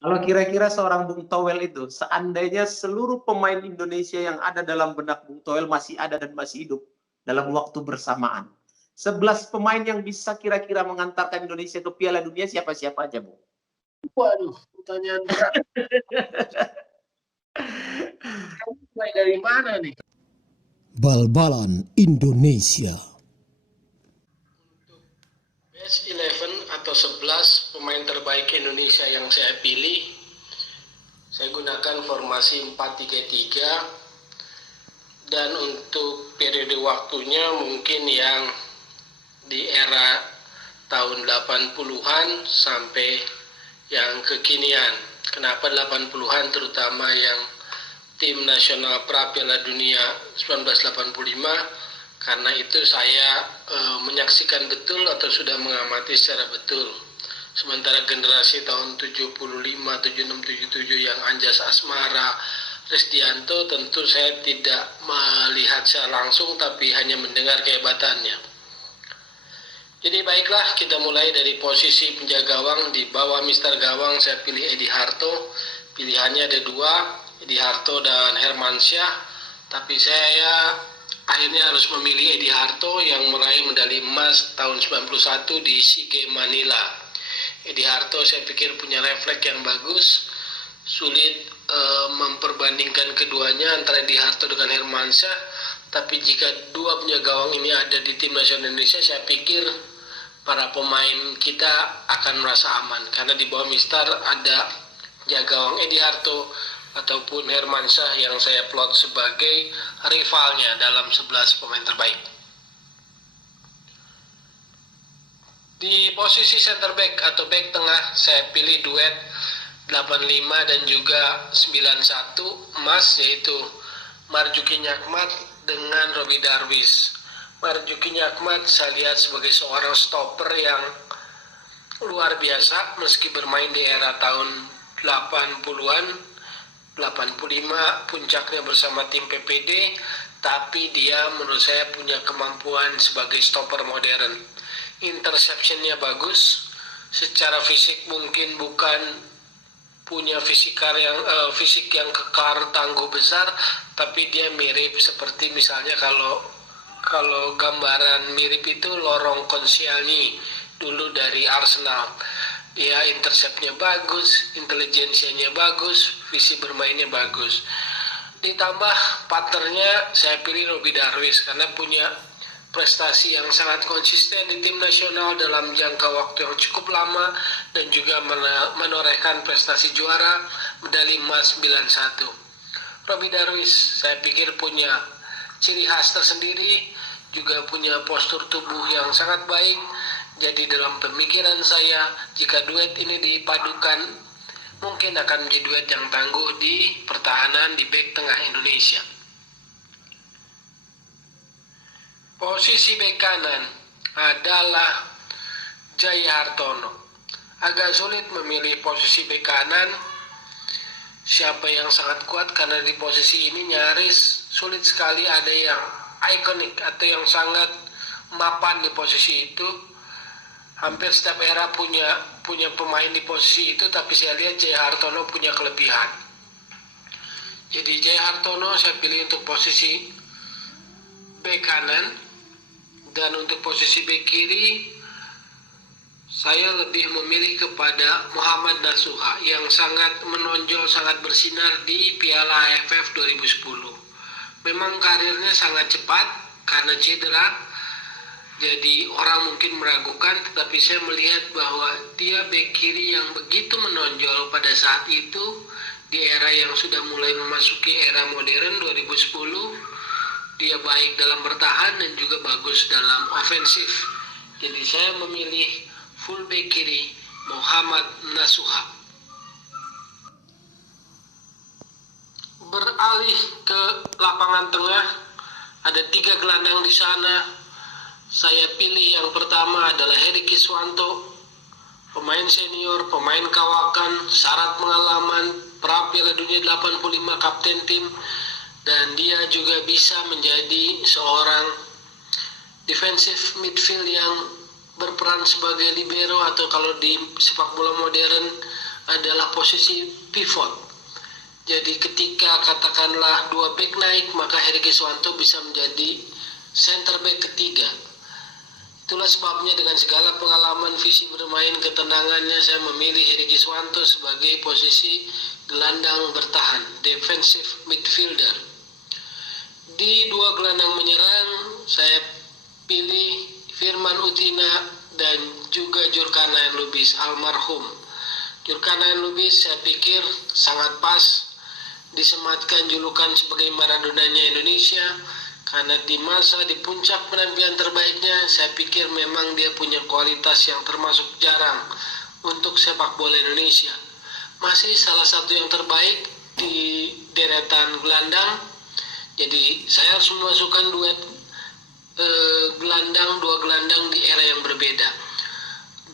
Kalau kira-kira seorang Bung Towel itu, seandainya seluruh pemain Indonesia yang ada dalam benak Bung Towel masih ada dan masih hidup dalam waktu bersamaan. 11 pemain yang bisa kira-kira mengantarkan Indonesia ke Piala Dunia siapa-siapa aja, Bung? Waduh, pertanyaan berat. Kamu mulai dari mana nih? Bal-balan Indonesia. Best 11 atau 11 pemain terbaik Indonesia yang saya pilih, saya gunakan formasi 4-3-3, dan untuk periode waktunya mungkin yang di era tahun 80-an sampai yang kekinian. Kenapa 80-an? Terutama yang tim nasional pra Piala Dunia 1985, karena itu saya menyaksikan betul atau sudah mengamati secara betul. Sementara generasi tahun 75, 76, 77 yang Anjas Asmara, Resdianto, tentu saya tidak melihat secara langsung tapi hanya mendengar kehebatannya. Jadi baiklah, kita mulai dari posisi penjaga gawang. Di bawah Mister Gawang saya pilih Edi Harto. Pilihannya ada dua, Edi Harto dan Hermansyah, tapi saya akhirnya harus memilih Edi Harto yang meraih medali emas tahun 91 di SEA Games Manila. Edi Harto saya pikir punya refleks yang bagus. Sulit memperbandingkan keduanya antara Edi Harto dengan Hermansyah, tapi jika dua penjaga gawang ini ada di tim nasional Indonesia, saya pikir para pemain kita akan merasa aman, karena di bawah Mister ada penjaga gawang Edi Harto ataupun Hermansyah yang saya plot sebagai rivalnya dalam 11 pemain terbaik. Di posisi center back atau back tengah saya pilih duet 85 dan juga 91 emas, yaitu Marzuki Nyakhmat dengan Robby Darwish. Marzuki Nyakhmat saya lihat sebagai seorang stopper yang luar biasa meski bermain di era tahun 80-an, 85 puncaknya bersama tim PPD, tapi dia menurut saya punya kemampuan sebagai stopper modern. Interceptionnya bagus, secara fisik mungkin bukan punya fisik yang kekar tangguh besar, tapi dia mirip seperti misalnya kalau gambaran mirip itu Laurent Koscielny dulu dari Arsenal. Dia interceptnya bagus, intelijensianya bagus, visi bermainnya bagus. Ditambah partnernya saya pilih Robby Darwish karena punya prestasi yang sangat konsisten di tim nasional dalam jangka waktu yang cukup lama dan juga menorehkan prestasi juara medali emas 91. Robby Darwish saya pikir punya ciri khas tersendiri, juga punya postur tubuh yang sangat baik. Jadi dalam pemikiran saya, jika duet ini dipadukan, mungkin akan menjadi duet yang tangguh di pertahanan di bek tengah Indonesia. Posisi bek kanan adalah Jaya Hartono. Agak sulit memilih posisi bek kanan siapa yang sangat kuat, karena di posisi ini nyaris sulit sekali ada yang ikonik atau yang sangat mapan di posisi itu. Hampir setiap era punya pemain di posisi itu, tapi saya lihat Jaya Hartono punya kelebihan. Jadi Jaya Hartono saya pilih untuk posisi bek kanan. Dan untuk posisi bek kiri saya lebih memilih kepada Muhammad Nasuha yang sangat menonjol, sangat bersinar di Piala AFF 2010. Memang karirnya sangat cepat karena cedera, jadi orang mungkin meragukan, tetapi saya melihat bahwa dia bek kiri yang begitu menonjol pada saat itu di era yang sudah mulai memasuki era modern 2010. Dia baik dalam bertahan dan juga bagus dalam ofensif. Jadi saya memilih full back kiri Muhammad Nasuha. Beralih ke lapangan tengah, ada 3 gelandang di sana. Saya pilih yang pertama adalah Heri Kiswanto, pemain senior, pemain kawakan, syarat pengalaman, pra Piala Dunia 85, kapten tim, dan dia juga bisa menjadi seorang defensive midfield yang berperan sebagai libero, atau kalau di sepak bola modern adalah posisi pivot. Jadi ketika katakanlah dua back naik, maka Heri Giswanto bisa menjadi center back ketiga. Itulah sebabnya dengan segala pengalaman, visi bermain, ketenangannya, saya memilih Heri Giswanto sebagai posisi gelandang bertahan, defensive midfielder. Di dua gelandang menyerang, saya pilih Firman Utina dan juga Djurkanaen Lubis, almarhum. Djurkanaen Lubis saya pikir sangat pas disematkan julukan sebagai Maradonanya Indonesia, karena di puncak penampilan terbaiknya, saya pikir memang dia punya kualitas yang termasuk jarang untuk sepak bola Indonesia. Masih salah satu yang terbaik di deretan gelandang. Jadi saya harus memasukkan dua gelandang di era yang berbeda.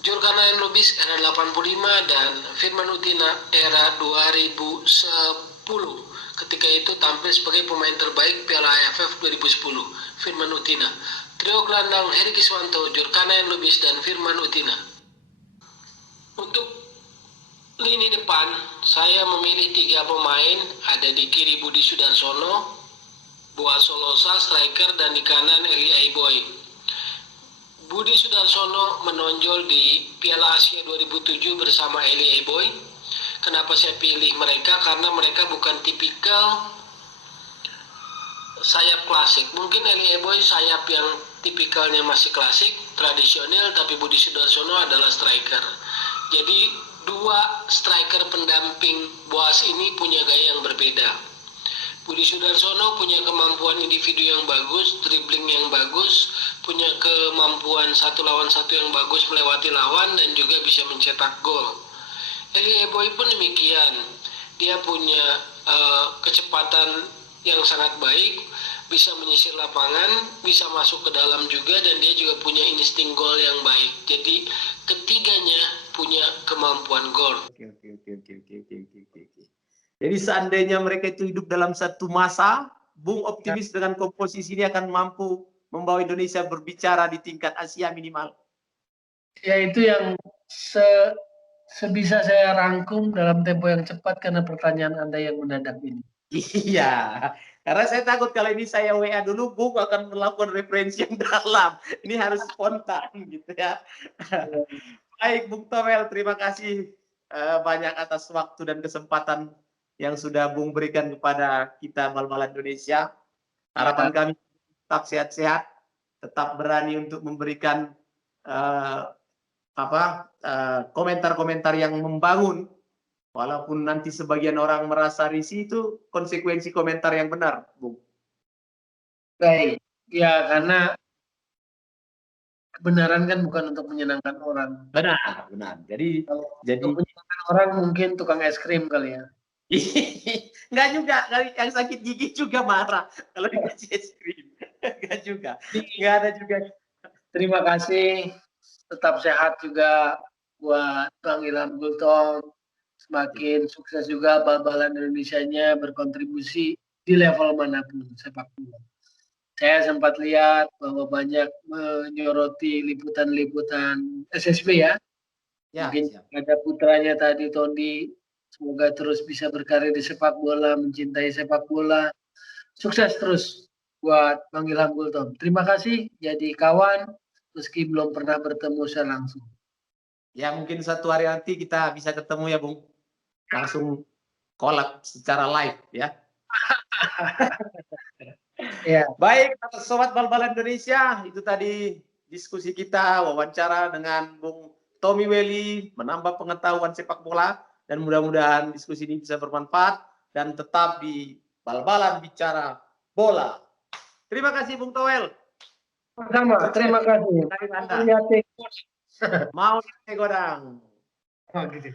Djurkanaen Lubis era 85 dan Firman Utina era 2010. Ketika itu tampil sebagai pemain terbaik Piala AFF 2010, Firman Utina. Trio gelandang Heri Giswanto, Djurkanaen Lubis, dan Firman Utina. Untuk lini depan, saya memilih 3 pemain. Ada di kiri Budi Sudarsono, Boaz Solosa, striker, dan di kanan Eli Aiboy. Budi Sudarsono menonjol di Piala Asia 2007 bersama Eli Aiboy. Kenapa saya pilih mereka? Karena mereka bukan tipikal sayap klasik. Mungkin Eli Aiboy sayap yang tipikalnya masih klasik, tradisional, tapi Budi Sudarsono adalah striker. Jadi dua striker pendamping Boaz ini punya gaya yang berbeda. Budi Sudarsono punya kemampuan individu yang bagus, dribbling yang bagus, punya kemampuan 1 lawan 1 yang bagus melewati lawan, dan juga bisa mencetak gol. Eli Aiboy pun demikian. Dia punya kecepatan yang sangat baik, bisa menyisir lapangan, bisa masuk ke dalam juga, dan dia juga punya insting gol yang baik. Jadi ketiganya punya kemampuan gol. Oke. Jadi seandainya mereka itu hidup dalam satu masa, Bung optimis dengan komposisi ini akan mampu membawa Indonesia berbicara di tingkat Asia minimal. Ya, itu yang sebisa saya rangkum dalam tempo yang cepat karena pertanyaan Anda yang mendadak ini. Iya, karena saya takut kalau ini saya WA dulu, Bung akan melakukan referensi yang dalam. Ini harus spontan gitu ya. Baik, Bung Towel, terima kasih banyak atas waktu dan kesempatan yang sudah Bung berikan kepada kita Bal-Balan Indonesia. Harapan kami tetap sehat-sehat, tetap berani untuk memberikan komentar-komentar yang membangun, walaupun nanti sebagian orang merasa risih, itu konsekuensi komentar yang benar, Bung. Baik, ya karena kebenaran kan bukan untuk menyenangkan orang. Benar. Jadi untuk menyenangkan orang mungkin tukang es krim kali ya. Enggak juga, yang sakit gigi juga marah kalau dikasih es krim. Enggak juga, enggak ada juga. Terima kasih, tetap sehat juga buat Bang Ilham Gultom. Semakin sukses juga Bal-Balan Indonesianya berkontribusi di level manapun sepak bola. Saya sempat lihat bahwa banyak menyoroti liputan-liputan SSB ya. Mungkin ada putranya tadi, Tondi. Semoga terus bisa berkarir di sepak bola, mencintai sepak bola. Sukses terus buat Bang Ilham Gultom. Terima kasih jadi kawan, meski belum pernah bertemu secara langsung. Ya mungkin satu hari nanti kita bisa ketemu ya, Bung. Langsung collab secara live ya. Ya. Baik, Sobat Bal-Balan Indonesia, itu tadi diskusi kita, wawancara dengan Bung Tommy Welly, menambah pengetahuan sepak bola, dan mudah-mudahan diskusi ini bisa bermanfaat dan tetap di Bal-Balan Bicara Bola. Terima kasih Bung Towel. Sama, terima kasih. Mau Godang. Oh, gitu.